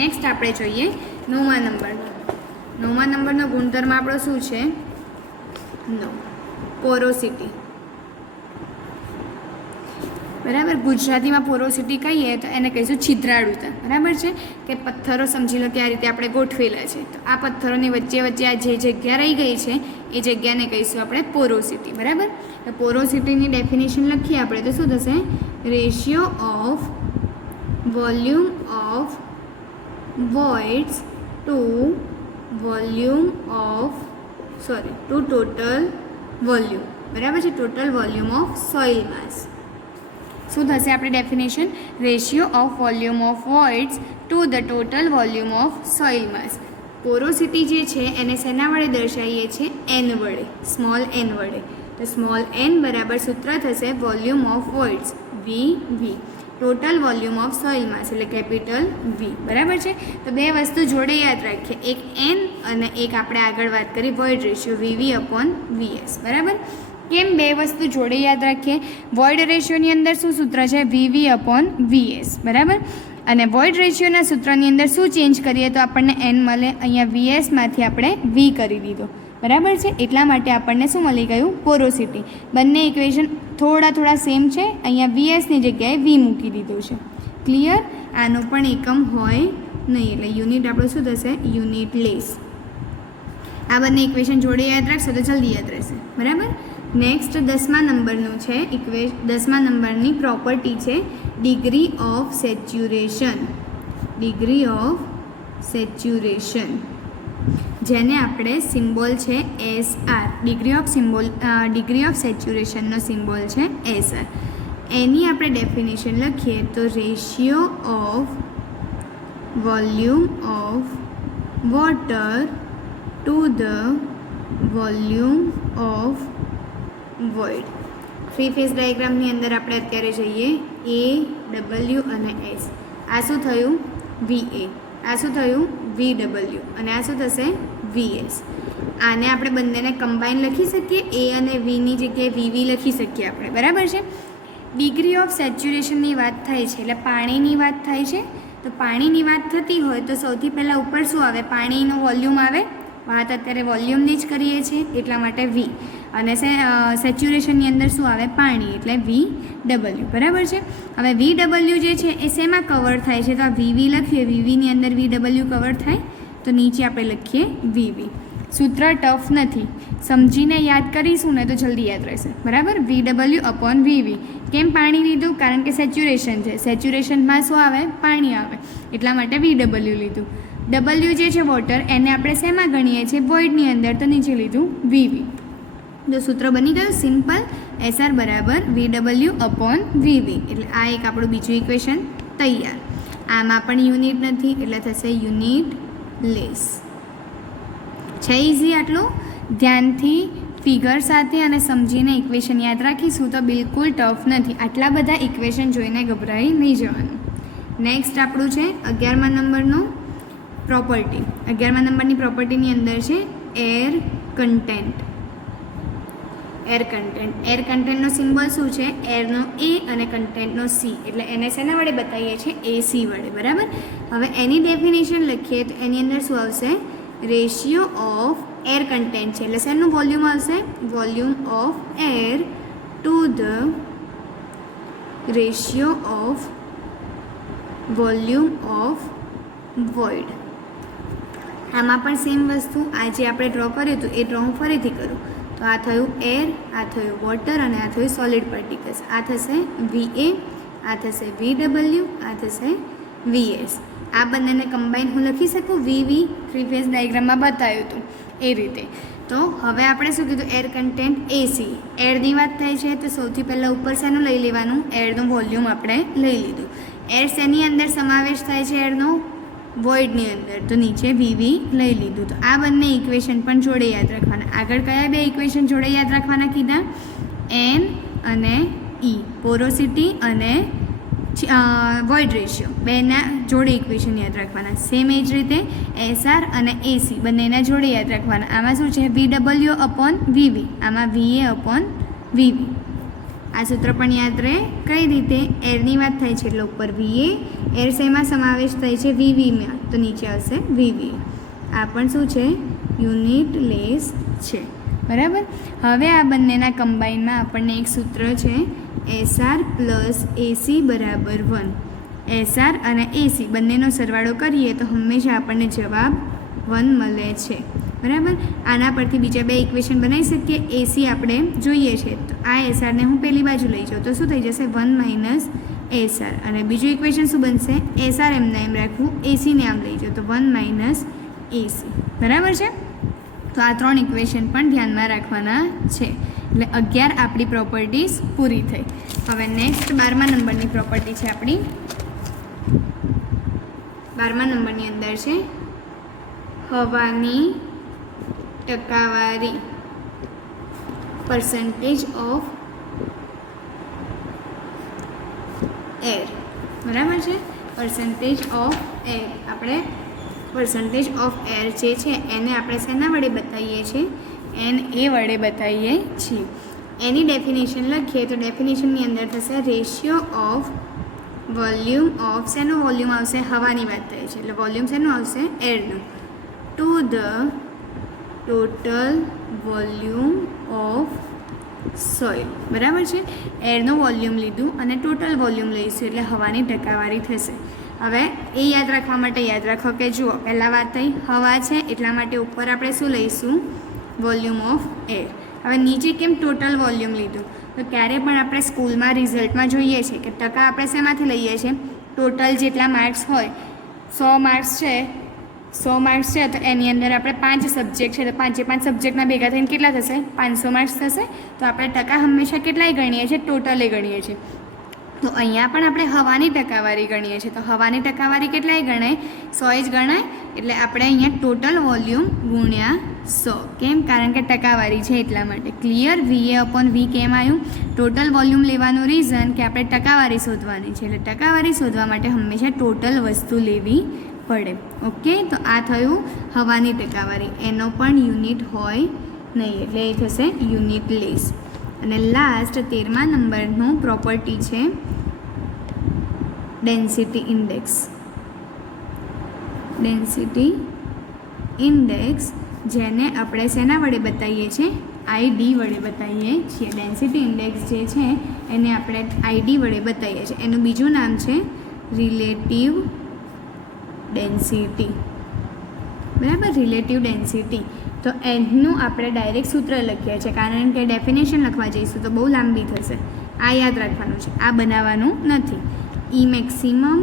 નેક્સ્ટ આપણે જોઈએ 9મા નંબરનો. 9મા નંબરનો ગુણધર્મ આપણો શું છે? પોરોસિટી. બરાબર, ગુજરાતીમાં પોરોસિટી કહીએ તો એને કહીશું છિદ્રાળુતા. બરાબર છે, કે પથ્થરો સમજી લો કે આ રીતે આપણે ગોઠવેલા છે, તો આ પથ્થરોની વચ્ચે આ જે જગ્યા રહી ગઈ છે એ જગ્યાને કહીશું આપણે પોરોસિટી. બરાબર, તો પોરોસિટીની ડેફિનેશન લખીએ આપણે તો શું થશે? Ratio of volume of voids to volume of total volume. બરાબર છે, total volume of soil mass. શું થશે આપણી definition? Ratio of volume of voids to the total volume of soil mass. Porosity જે છે એને શેના વડે દર્શાવીએ છીએ? એન વડે, સ્મોલ એન વડે. તો સ્મોલ એન બરાબર સૂત્ર થશે volume of voids V, total volume of soil mass એટલે કેપિટલ વી. બરાબર છે. તો બે વસ્તુ જોડે યાદ રાખીએ, એક એન અને એક આપણે આગળ વાત કરી void ratio VV upon VS. બરાબર. કેમ બે વસ્તુ જોડે યાદ રાખીએ? વોઇડ રેશિયોની અંદર શું સૂત્ર છે? VV upon VS. બરાબર. અને વોઇડ રેશિયોના સૂત્રની અંદર શું ચેન્જ કરીએ તો આપણને એન મળે? અહીંયા વીએસમાંથી આપણે વી કરી દીધો. બરાબર છે. એટલા માટે આપણને શું મળી ગયું? પોરોસિટી. બંને ઇક્વેશન થોડા સેમ છે. અહીંયા વીએસની જગ્યાએ વી મૂકી દીધું છે. ક્લિયર? આનો પણ એકમ હોય નહીં એટલે યુનિટ આપણું શું થશે? Unitless. આ બંને ઇક્વેશન જોડે યાદ રાખશો તો જલ્દી યાદ રહેશે. બરાબર. નેક્સ્ટ 10મા નંબરનું છે 10મા નંબરની પ્રોપર્ટી છે degree of saturation. Degree of saturation જેને આપણે સિમ્બોલ છે SR. ડિગ્રી ઓફ સેચ્યુરેશનનો સિમ્બોલ છે SR. એની આપણે ડેફિનેશન લખીએ તો ratio of volume of water to the volume of void. Three phase ડાયાગ્રામની અંદર આપણે અત્યારે જઈએ AW અને S. આ શું થયું? VA. આ શું થયું? VW. અને આ શું થશે? VS. આને આપણે બંનેને કમ્બાઈન લખી શકીએ. A અને Vની જગ્યાએ VV લખી શકીએ આપણે. બરાબર છે. ડિગ્રી ઓફ સેચ્યુરેશનની વાત થાય છે એટલે પાણીની વાત થાય છે. તો પાણીની વાત થતી હોય તો સૌથી પહેલાં ઉપર શું આવે? પાણીનું વોલ્યુમ આવે. વાત અત્યારે વોલ્યુમની જ કરીએ છીએ એટલા માટે V. અને સેચ્યુરેશનની અંદર શું આવે? પાણી એટલે VW. બરાબર છે. હવે VW જે છે એ શેમાં કવર થાય છે? તો આ VV લખીએ. VVની અંદર VW કવર થાય તો નીચે આપણે લખીએ VV. સૂત્ર ટફ નથી, સમજીને યાદ કરીશું ને તો જલ્દી યાદ રહેશે. બરાબર. VW upon VV. કેમ પાણી લીધું? કારણ કે સેચ્યુરેશન છે. સેચ્યુરેશનમાં શું આવે? પાણી આવે. એટલા માટે VW લીધું. W જે છે વોટર એને આપણે શેમાં ગણીએ છીએ? વોઇડની અંદર. તો નીચે લીધું VV. તો સૂત્ર બની ગયું સિમ્પલ. SR બરાબર VW અપોન VV. એટલે આ એક આપણું બીજું ઇક્વેશન તૈયાર. આમાં પણ યુનિટ નથી એટલે થશે યુનિટ લેસ. છે ઇઝી આટલું? ધ્યાનથી ફિગર સાથે અને સમજીને ઇક્વેશન યાદ રાખીશું તો બિલકુલ ટફ નથી. આટલા બધા ઇક્વેશન જોઈને ગભરાઈ નહીં જવાનું. નેક્સ્ટ આપણું છે 11મા નંબરનું પ્રોપર્ટી. 11મા નંબરની પ્રોપર્ટીની અંદર છે એર કન્ટેન્ટ. એર કન્ટેન્ટનો સિમ્બોલ શું છે? એરનો A અને કન્ટેન્ટનો C. એટલે એને શેના વડે બતાવીએ છીએ? AC વડે. બરાબર. હવે એની ડેફિનેશન લખીએ તો એની અંદર શું આવશે? રેશિયો ઓફ એર કન્ટેન્ટ છે એટલે શેનું વોલ્યુમ આવશે? Volume of air to the ratio of volume of void. આમાં પણ સેમ વસ્તુ આ જે આપણે ડ્રો કર્યું હતું એ ડ્રો હું ફરીથી કરું તો આ થયું એર, આ થયું વોટર અને આ થયું સોલિડ પાર્ટિકલ્સ. આ થશે VA, આ થશે VW, આ થશે VS. આ બંનેને કમ્બાઈન હું લખી શકું VV. થ્રી ફેઝ ડાયાગ્રામમાં બતાવ્યું હતું એ રીતે. તો હવે આપણે શું કીધું? Air content AC. એરની વાત થાય છે તો સૌથી પહેલાં ઉપર શેનું લઈ લેવાનું? એરનું વોલ્યુમ આપણે લઈ લીધું. એર શેની અંદર સમાવેશ થાય છે? એરનો વોઇડની અંદર. તો નીચે VV લઈ લીધું. તો આ બંને ઇક્વેશન પણ જોડે યાદ રાખવાના. આગળ કયા બે ઇક્વેશન જોડે યાદ રાખવાના કીધા? N અને E. પોરોસિટી અને વોઇડ રેશિયો બેના જોડે ઇક્વેશન યાદ રાખવાના. સેમ એ જ રીતે SR અને AC બંનેના જોડે યાદ રાખવાના. આમાં શું છે? VW upon VV. આમાં VA અપોન VV. આ સૂત્ર પણ યાદ રહે. કઈ રીતે? એરની વાત થાય છે એટલે ઉપર VA. એર શેમાં સમાવેશ થાય છે? VVમાં. તો નીચે આવશે VV. આ પણ શું છે? યુનિટ લેસ છે. બરાબર. હવે આ બંનેના કમ્બાઈનમાં આપણને એક સૂત્ર છે SR પ્લસ AC બરાબર 1. SR અને AC બંનેનો સરવાળો કરીએ તો હંમેશા આપણને જવાબ 1 મળે છે. બરાબર. આના પરથી બીજા બે ઇક્વેશન બનાવી શકીએ. AC આપણે જોઈએ છે તો આ SRને હું પેલી બાજુ લઈ જાઉં તો શું થઈ જશે? 1 - SR. અને બીજું ઇક્વેશન શું બનશે? SR એમને એમ રાખવું, ACને આમ લઈ જાઉં તો 1 - AC. બરાબર છે. તો આ ત્રણ ઇક્વેશન પણ ધ્યાનમાં રાખવાના છે. એટલે 11 આપણી પ્રોપર્ટીઝ પૂરી થઈ. હવે નેક્સ્ટ 12મા નંબરની પ્રોપર્ટી છે આપણી. 12મા નંબરની અંદર છે હવાની ટકાવારી, પર્સન્ટેજ ઓફ એર. બરાબર છે, પર્સન્ટેજ ઓફ એર. આપણે પર્સન્ટેજ ઓફ એર જે છે એને આપણે શેના વડે બતાવીએ છીએ? એ વડે બતાવીએ છીએ. એની ડેફિનેશન લખીએ તો ડેફિનેશનની અંદર થશે રેશિયો ઓફ વોલ્યુમ ઓફ, શેનો વોલ્યુમ આવશે? હવાની વાત થાય છે એટલે વોલ્યુમ શેનું આવશે? એરનું, to the total volume of soil. બરાબર છે, એરનું વોલ્યુમ લીધું અને ટોટલ વોલ્યુમ લઈશું એટલે હવાની ટકાવારી થશે. હવે એ યાદ રાખવા માટે યાદ રાખો કે જુઓ, પહેલાં વાત થઈ હવા છે એટલા માટે ઉપર આપણે શું લઈશું? Volume of air. હવે નીચે કેમ ટોટલ વોલ્યુમ લીધું? તો ક્યારે પણ આપણે સ્કૂલમાં રિઝલ્ટમાં જોઈએ છીએ કે ટકા આપણે શેમાંથી લઈએ છીએ? ટોટલ જેટલા માર્ક્સ હોય, 100 માર્ક્સ છે, 100 માર્ક્સ છે તો એની અંદર આપણે 5 સબ્જેક્ટ છે તો 5 સબ્જેક્ટના ભેગા થઈને કેટલા થશે? 500 માર્ક્સ થશે. તો આપણે ટકા હંમેશા કેટલાય ગણીએ છીએ? ટોટલે ગણીએ છીએ. તો અહીંયા પણ આપણે હવાની ટકાવારી ગણીએ છીએ. તો હવાની ટકાવારી કેટલાય ગણાય? 100 જ ગણાય. એટલે આપણે અહીંયા ટોટલ વોલ્યુમ ગુણ્યા 100. કેમ? કારણ કે ટકાવારી છે એટલા માટે. ક્લિયર? VA/V કેમ આવ્યું? ટોટલ વોલ્યુમ લેવાનું રીઝન કે આપણે ટકાવારી શોધવાની છે. એટલે ટકાવારી શોધવા માટે હંમેશા ટોટલ વસ્તુ લેવી પડે. ઓકે, તો આ થયું હવાની ટકાવારી. એનો પણ યુનિટ હોય નહીં એટલે એ થશે યુનિટલેસ. અને લાસ્ટ 13મા નંબરનું પ્રોપર્ટી છે ડેન્સિટી ઇન્ડેક્સ. ડેન્સિટી ઇન્ડેક્સ જેને આપણે શેના વડે બતાવીએ છીએ? ID વડે બતાવીએ છીએ. ડેન્સિટી ઇન્ડેક્સ જે છે એને આપણે ID વડે બતાવીએ છીએ. એનું બીજું નામ છે રિલેટિવ ડેન્સિટી. બરાબર, રિલેટિવ ડેન્સિટી. તો એનું આપણે ડાયરેક્ટ સૂત્ર લખીએ છીએ કારણ કે ડેફિનેશન લખવા જઈશું તો બહુ લાંબી થશે. આ યાદ રાખવાનું છે, આ બનાવવાનું નથી. E maximum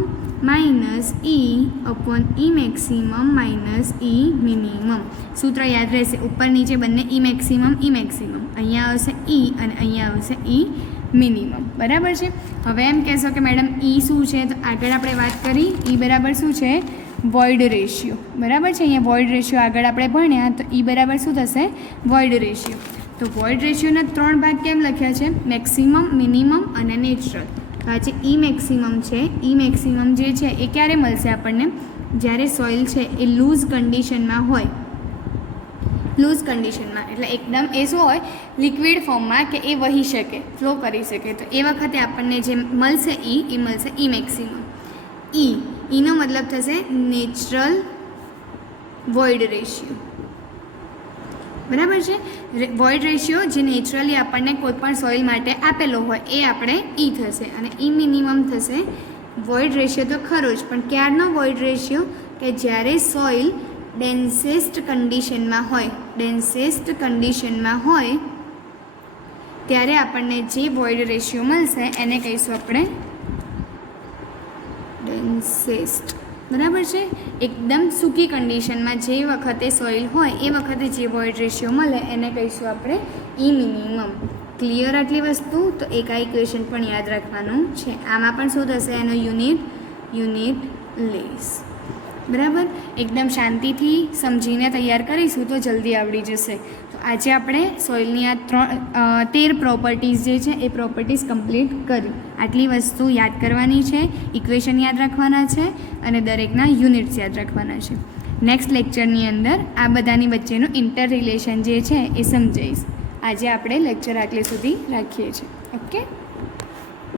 minus E/E maximum minus E minimum. સૂત્ર યાદ રહેશે. ઉપર નીચે બંને E મેક્સિમમ, અહીંયા આવશે E અને અહીંયા આવશે E મિનિમમ. બરાબર છે. હવે એમ કહેશો કે મેડમ E શું છે? તો આગળ આપણે વાત કરી E બરાબર શું છે? Void ratio. બરાબર છે, અહીંયા વોઇડ રેશિયો આગળ આપણે ભણ્યા તો E બરાબર શું થશે? Void ratio. તો વોઇડ રેશિયોના 3 ભાગ કેમ લખ્યા છે? મેક્સિમમ, મિનિમમ અને નેચરલ. તો આ જે E મેક્સિમમ છે, E મેક્સિમમ જે છે એ ક્યારે મળશે આપણને? જ્યારે સોઇલ છે એ લૂઝ કન્ડિશનમાં હોય. લૂઝ કન્ડિશનમાં એટલે એકદમ એ શું હોય? લિક્વિડ ફોર્મમાં કે એ વહી શકે, ફ્લો કરી શકે. તો એ વખતે આપણને જે મળશે એ મળશે E મેક્સિમમ. એનો મતલબ થશે નેચરલ વોઇડ રેશિયો. બરાબર છે, વોઇડ રેશિયો જે નેચરલી આપણને કોઈપણ સોઇલ માટે આપેલો હોય એ આપણે E થશે. અને E મિનિમમ થશે. વોઇડ રેશિયો તો ખરો જ, પણ ક્યારનો વોઇડ રેશિયો? કે જ્યારે સોઇલ ડેન્સેસ્ટ કન્ડિશનમાં હોય. ડેન્સેસ્ટ કન્ડિશનમાં હોય ત્યારે આપણને જે વોઇડ રેશિયો મળશે એને કહીશું આપણે ડેન્સેસ્ટ. બરાબર છે, એકદમ સૂકી કન્ડિશનમાં જે વખતે સોઇલ હોય એ વખતે જે વોઇડ રેશિયો મળે એને કહીશું આપણે E મિનિમમ. ક્લિયર આટલી વસ્તુ? તો એક આ ઇક્વેશન પણ યાદ રાખવાનું છે. આમાં પણ શું થશે? એનો યુનિટલેસ. બરાબર, એકદમ શાંતિથી સમજીને તૈયાર કરીશું તો જલ્દી આવડી જશે. તો આજે આપણે સોઇલની આ 13 પ્રોપર્ટીઝ જે છે એ પ્રોપર્ટીઝ કમ્પ્લીટ કરી. આટલી વસ્તુ યાદ કરવાની છે, ઇક્વેશન યાદ રાખવાના છે અને દરેકના યુનિટ્સ યાદ રાખવાના છે. નેક્સ્ટ લેક્ચરની અંદર આ બધાની વચ્ચેનું ઇન્ટર રિલેશન જે છે એ સમજાવીશ. આજે આપણે લેક્ચર આટલે સુધી રાખીએ છીએ. ઓકે.